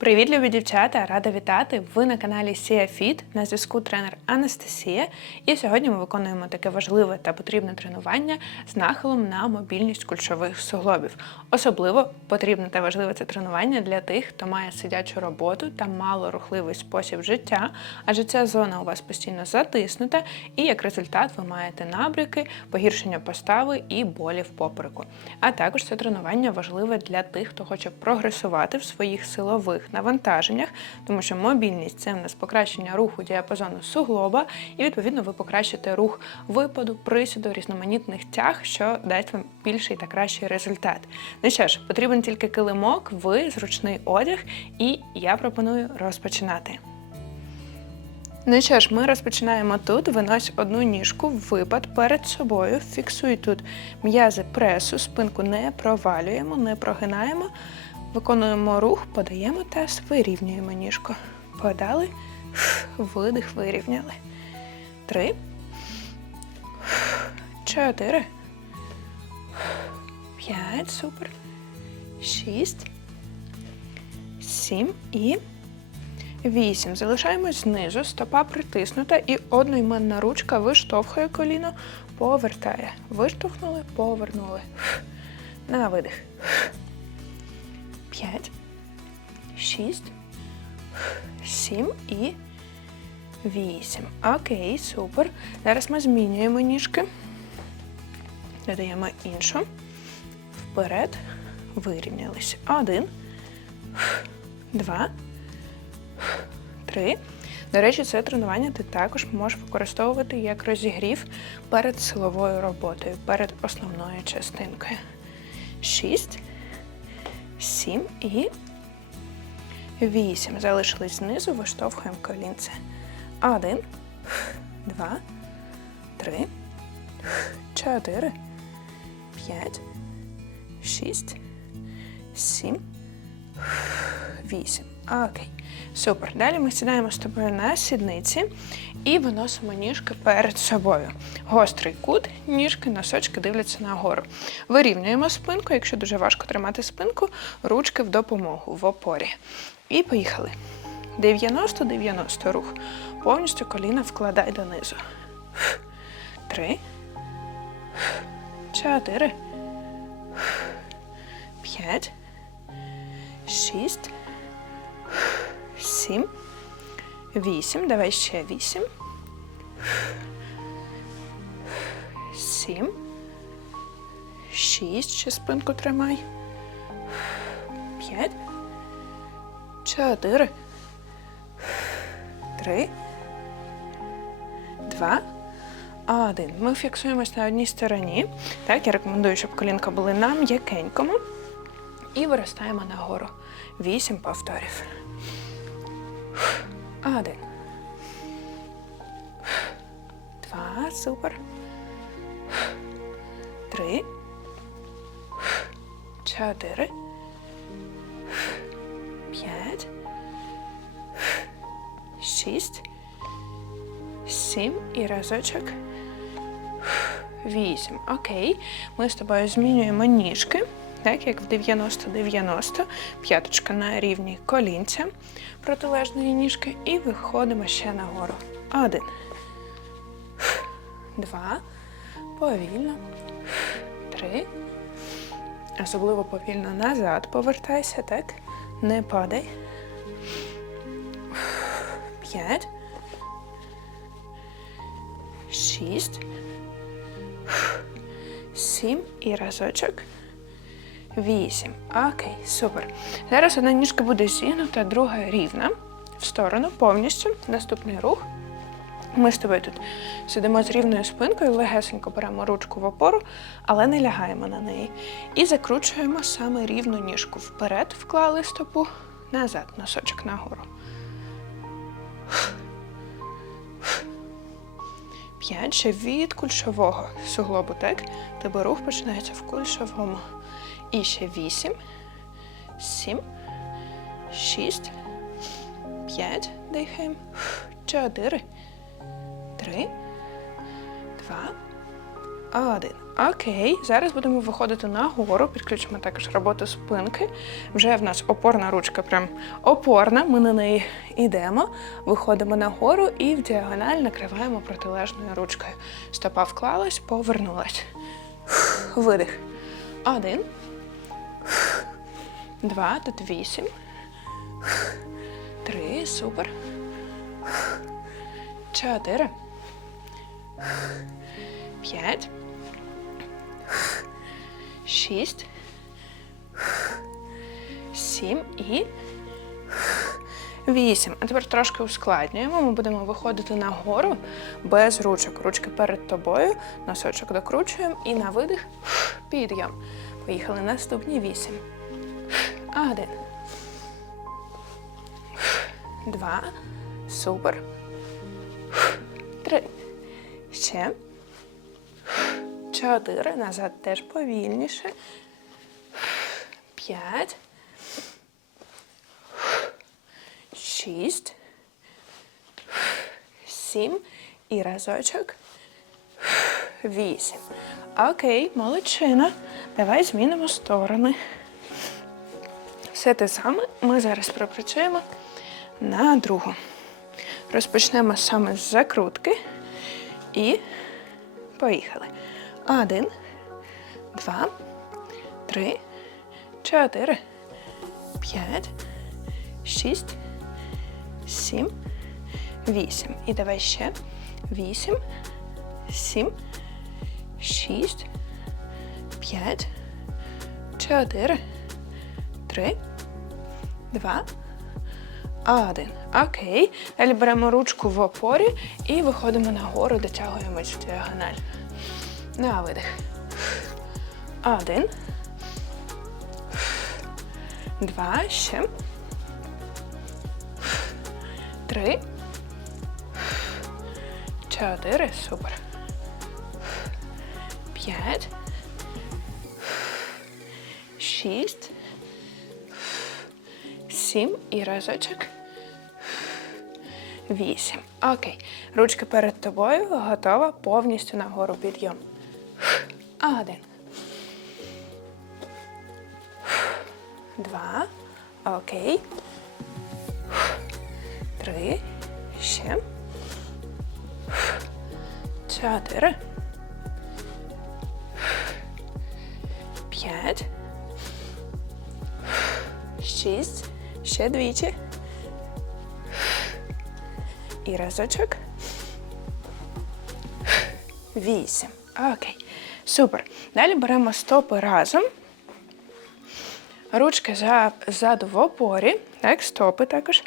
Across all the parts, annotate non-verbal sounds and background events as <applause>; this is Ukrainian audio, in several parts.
Привіт, любі дівчата! Рада вітати! Ви на каналі Sia Fit, на зв'язку тренер Анастасія. І сьогодні ми виконуємо таке важливе та потрібне тренування з нахилом на мобільність кульшових суглобів. Особливо потрібне та важливе це тренування для тих, хто має сидячу роботу та малорухливий спосіб життя, адже ця зона у вас постійно затиснута, і як результат ви маєте набряки, погіршення постави і болі в попереку. А також це тренування важливе для тих, хто хоче прогресувати в своїх силових навантаженнях, тому що мобільність це в нас покращення руху діапазону суглоба, і відповідно ви покращите рух випаду, присіду, різноманітних тяг, що дасть вам більший та кращий результат. Ну що ж, потрібен тільки килимок, ви, зручний одяг, і я пропоную розпочинати. Ну що ж, ми розпочинаємо тут. Винось одну ніжку випад перед собою. Фіксуй тут м'язи пресу, спинку не провалюємо, не прогинаємо. Виконуємо рух, подаємо таз, вирівнюємо ніжку. Подали, видих, вирівняли. Три. Чотири. П'ять. Супер. Шість. Сім і. Вісім. Залишаємось знизу, стопа притиснута і одноіменна ручка виштовхує коліно, повертає. Виштовхнули, повернули. На видих. П'ять, шість, сім і вісім. Окей, супер. Зараз ми змінюємо ніжки. Додаємо іншу. Вперед. Вирівнялись. Один, два, три. До речі, це тренування ти також можеш використовувати як розігрів перед силовою роботою, перед основною частинкою. Шість, сім і вісім. Залишились знизу, виштовхуємо колінце. Один, два, три, чотири, п'ять, шість, сім, вісім. Окей. Супер. Далі ми сідаємо з тобою на сідниці і виносимо ніжки перед собою. Гострий кут, ніжки, носочки дивляться нагору. Вирівнюємо спинку, якщо дуже важко тримати спинку, ручки в допомогу в опорі. І поїхали. 90-90 рух. Повністю коліна вкладай донизу. Три. Чотири. П'ять. Шість. Сім. Вісім. Давай ще вісім. Сім. Шість. Ще спинку тримай. П'ять. Чотири. Три. Два. Один. Ми фіксуємось на одній стороні. Так, я рекомендую, щоб колінка були на м'якенькому. І виростаємо нагору. Вісім повторів. Один. Два. Супер. Три. Чотири. П'ять. Шість. Сім. І разочок. Вісім. Окей. Ми з тобою змінюємо ніжки. Так, як в 90-90, п'яточка на рівні колінця протилежної ніжки, і виходимо ще нагору. Один. Два. Повільно. Три. Особливо повільно назад повертайся, так? Не падай. П'ять. Шість. Сім. І разочок. Вісім. Окей, супер. Зараз одна ніжка буде зігнута, друга рівна. В сторону повністю. Наступний рух. Ми з тобою тут сидимо з рівною спинкою, легесенько беремо ручку в опору, але не лягаємо на неї. І закручуємо саме рівну ніжку. Вперед вклали стопу, назад, носочок нагору. П'ять ще від кульшового суглобу, так? Тебе рух починається в кульшовому. І ще вісім, сім, шість, п'ять. Дихаємо. Чотири, три, два, один. Окей, зараз будемо виходити нагору, підключимо також роботу спинки. Вже в нас опорна ручка, прям опорна. Ми на неї йдемо, виходимо нагору і в діагональ накриваємо протилежною ручкою. Стопа вклалась, повернулась. Видих. Один. Два, тут вісім. Три, супер. Чотири. П'ять. Шість. Сім і. Вісім. А тепер трошки ускладнюємо. Ми будемо виходити нагору без ручок. Ручки перед тобою, носочок докручуємо і на видих підйом. Поїхали наступні вісім. Один. Два. Супер. Три. Ще. Чотири. Назад теж повільніше. П'ять. Шість. Сім. І разочок. Вісім. Окей, молодчина. Давай змінимо сторони. Все те саме ми зараз пропрацюємо на другу. Розпочнемо саме з закрутки і поїхали. Один, два, три, чотири, п'ять, шість, сім, вісім. І давай ще. Вісім, сім, шість, п'ять, чотири, три, два, один. Окей. Далі беремо ручку в опорі і виходимо нагору, дотягуємось в діагональ. На видих. Один. Два. Ще. Три. Чотири. Супер. П'ять. Шість. Сім. І разочок. Вісім. Окей. Ручки перед тобою. Готова. Повністю нагору підйом. Один. Два. Окей. Три. Ще. Чотири. П'ять. Шість. Ще двічі. І разочок. Вісім. Окей. Супер. Далі беремо стопи разом. Ручки за, ззаду в опорі. Так, стопи також.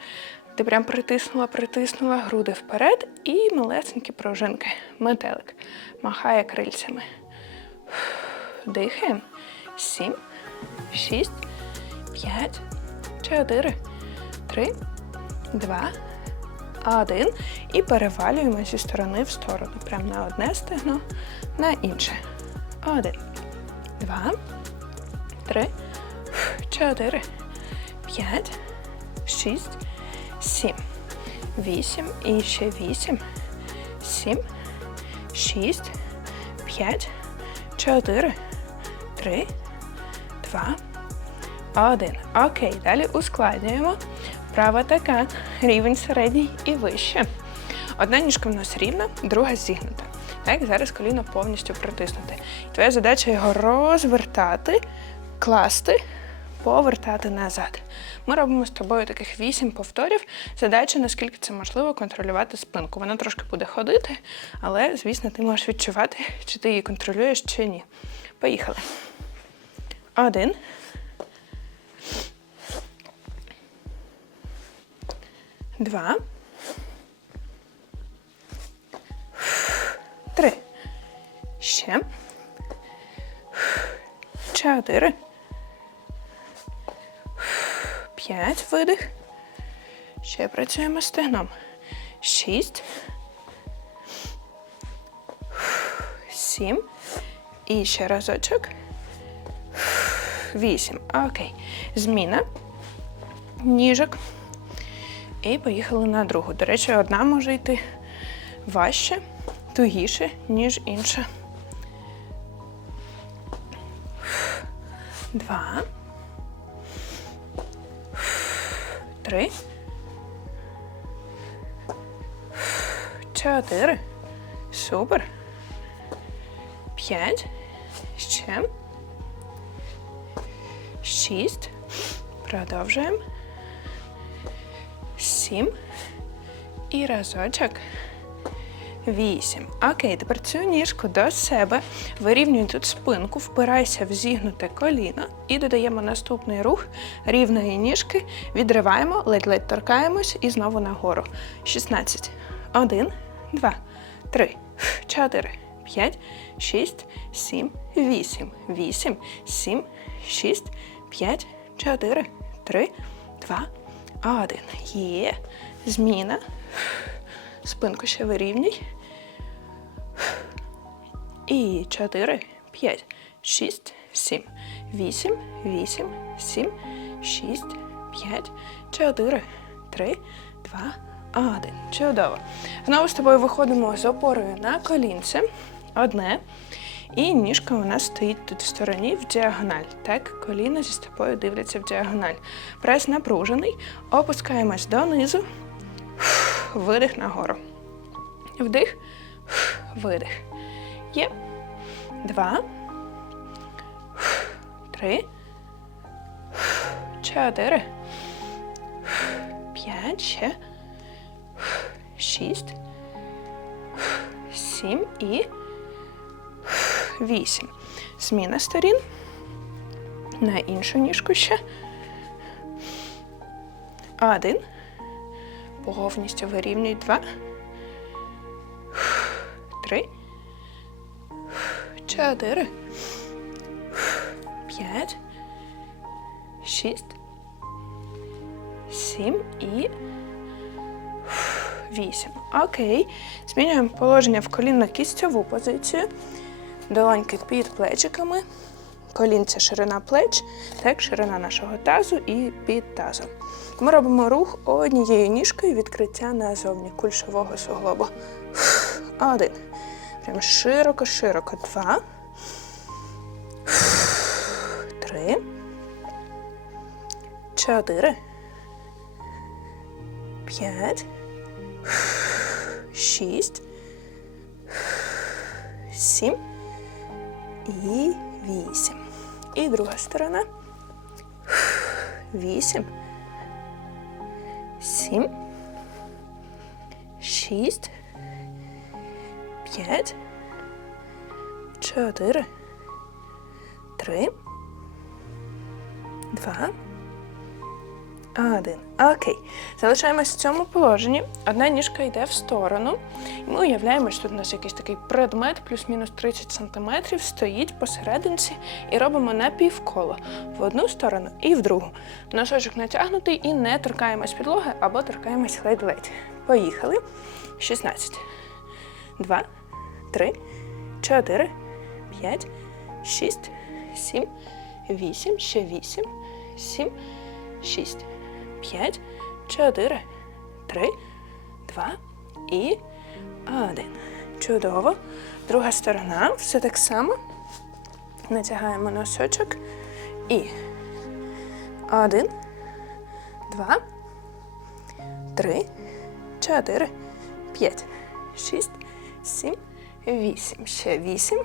Ти прям притиснула, притиснула груди вперед і малесенькі пружинки. Метелик. Махає крильцями. Дихаємо. Сім, шість, п'ять, чотири, три, два, один. І перевалюємо зі сторони в сторону. Прямо на одне стегно, на інше. Один, два, три, чотири, п'ять, шість, сім, вісім. І ще вісім, сім, шість, п'ять, чотири, три, два, один. Окей, далі ускладнюємо. Права така, рівень середній і вище. Одна ніжка в нас рівна, друга зігнута. Так, зараз коліно повністю притиснуте. Твоя задача його розвертати, класти, повертати назад. Ми робимо з тобою таких вісім повторів. Задача, наскільки це можливо, контролювати спинку. Вона трошки буде ходити, але, звісно, ти можеш відчувати, чи ти її контролюєш, чи ні. Поїхали. Один. Два. Три. Ще. Чотири. П'ять. Видих. Ще працюємо стегном. Шість. Сім. І ще разочок. Вісім. Окей. Зміна. Ніжок. І поїхали на другу. До речі, одна може йти важче, тугіше, ніж інша. два, три, чотири. Супер. П'ять. Ще. Шість. Продовжуємо. Сім. І разочок. Вісім. Окей, тепер цю ніжку до себе. Вирівнюй тут спинку, впирайся в зігнуте коліно і додаємо наступний рух рівної ніжки. Відриваємо, ледь-ледь торкаємось і знову нагору. 16. Один, два, три, чотири, п'ять, шість, сім, вісім. Вісім, сім, шість, п'ять, чотири, три, два, один. Є. Зміна. Спинку ще вирівнюй. І 4, 5, 6, 7, 8, 8, 7, 6, 5, 4, 3, 2, 1. Чудово. Знову з тобою виходимо з опорою на колінце. Одне. І ніжка нас стоїть тут в стороні в діагональ. Так, коліна зі стопою дивляться в діагональ. Прес напружений. Опускаємось донизу. Видих нагору. Вдих, видих. Є. Два. Три. Чотири. П'ять. Ще. Шість. Сім і вісім. Зміна сторін. На іншу ніжку ще. Один. Повністю вирівнюй два. Три. Чотири. П'ять. Шість. Сім і вісім. Окей. Змінюємо положення в колінно-кістьову позицію. Долоньки під плечиками. Колінця ширина плеч, так ширина нашого тазу і під тазом. Ми робимо рух однією ніжкою відкриття назовні кульшового суглобу. Один. Прямо широко-широко. Два. Три. Чотири. П'ять. Шість. Сім. І вісім. І друга сторона. Вісім. Сім. Шість. П'ять. Чотири. Три. Два. Один. Окей. Залишаємось в цьому положенні. Одна ніжка йде в сторону. І ми уявляємо, що тут у нас якийсь такий предмет, плюс-мінус 30 см, стоїть посерединці і робимо напівколо в одну сторону і в другу. Носочок натягнутий і не торкаємось підлоги або торкаємось ледь-ледь. Поїхали. 16. 2, 3, 4, 5, 6, 7, 8, ще 8, 7, 6, 5, 4, 3, 2 і 1. Чудово. Друга сторона. Все так само. Натягаємо носочок. І 1, 2, 3, 4, 5, 6, 7, 8. Ще 8,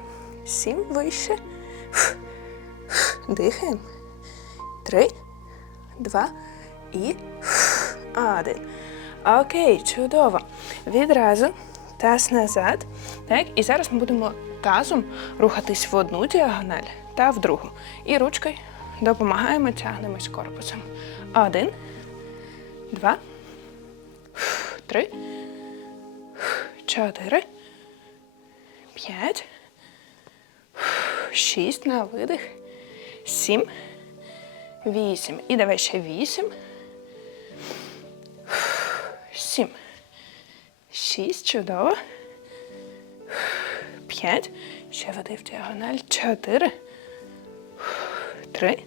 7 вище. Дихаємо. 3, 2 і <laughs> 1. Окей, чудово. Відразу таз назад. Так, і зараз ми будемо тазом рухатись в одну діагональ та в другу. І ручкою допомагаємо, тягнемось корпусом. Один, два, <sighs> три, <sighs> чотири, п'ять, <sighs> шість на видих, сім, вісім. І давай ще вісім. Шість. Чудово. П'ять. Ще води в діагональ. Чотири. Три.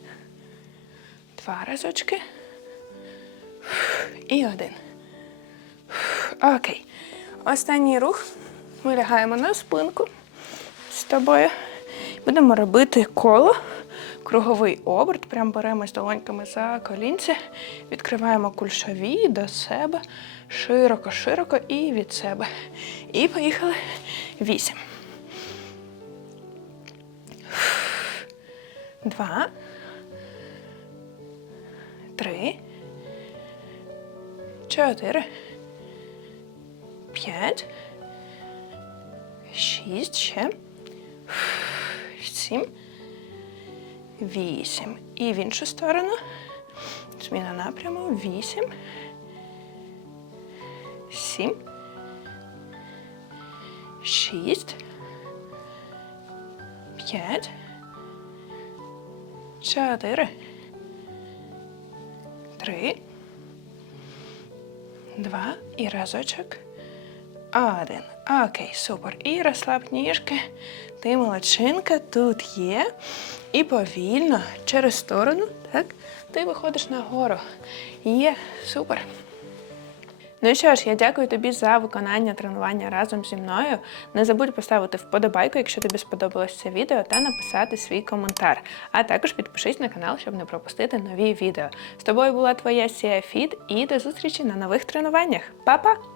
Два разочки. І один. Окей. Останній рух. Ми лягаємо на спинку з тобою. Будемо робити коло круговий оберт. Прям беремось долоньками за колінці, відкриваємо кульшові до себе, широко-широко і від себе. І поїхали. Вісім. Два. Три. Чотири. П'ять. Шість ще. Сім. Вісім. І в іншу сторону. Зміна напряму. Вісім. Сім. Шість. П'ять. Чотири. Три. Два. І разочок. Один. Окей, супер. І розслаб ніжки. Ти молодчинка, тут є. І повільно через сторону, так, ти виходиш нагору. Є, супер. Ну і що ж, я дякую тобі за виконання тренування разом зі мною. Не забудь поставити вподобайку, якщо тобі сподобалось це відео, та написати свій коментар. А також підпишись на канал, щоб не пропустити нові відео. З тобою була твоя Сія Фіт і до зустрічі на нових тренуваннях. Па-па!